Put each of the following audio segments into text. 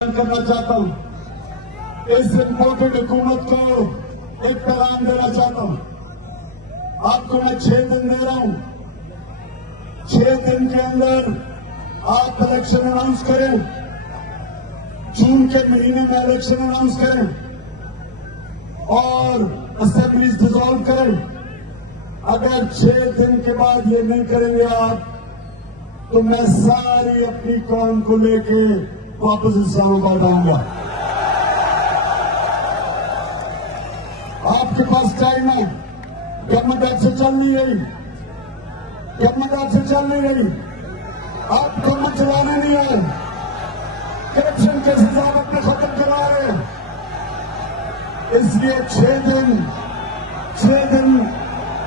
करना चाहता हूं, इस इम्पोर्टेड हुकूमत को एक पैगाम देना चाहता हूं। आपको मैं 6 दिन दे रहा हूं। 6 दिन के अंदर आप इलेक्शन अनाउंस करें, जून के महीने में इलेक्शन अनाउंस करें और असेंबलीज डिसॉल्व करें। अगर 6 दिन के बाद ये नहीं करेंगे आप, तो मैं सारी अपनी कौम को लेके वापस इस्लामाबाद आऊंगा। आपके पास टाइम है। गवर्नमेंट आपसे चल नहीं रही, गवर्नमेंट आपसे चल नहीं रही, आप गवर्नमेंट चलाने नहीं आए। करप्शन के हिसाब अपने खत्म करवा रहे हैं। इसलिए 6 दिन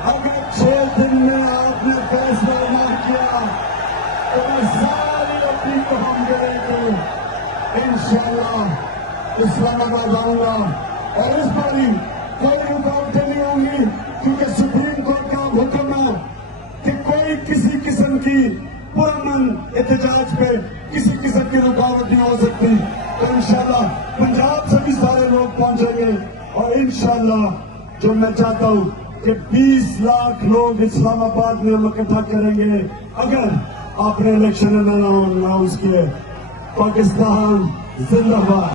अगर 6 दिन में आपने फैसला ना किया तो मैं सारी अपनी कौम के लेकर इंशाअल्लाह इस्लामाबाद आऊंगा। और इस बारी कोई रुकावटें नहीं होंगी, क्योंकि सुप्रीम कोर्ट का हुक्म है कि कोई किसी किस्म की पुरअमन एहतजाज पे किसी किस्म की रुकावट नहीं हो सकती। तो इंशाअल्लाह पंजाब से भी सारे लोग पहुंचेंगे और इंशाअल्लाह जो मैं चाहता हूं कि 20 लाख लोग इस्लामाबाद में हम इकट्ठा करेंगे अगर आपने इलेक्शन अनाउंस किए। पाकिस्तान जिंदाबाद।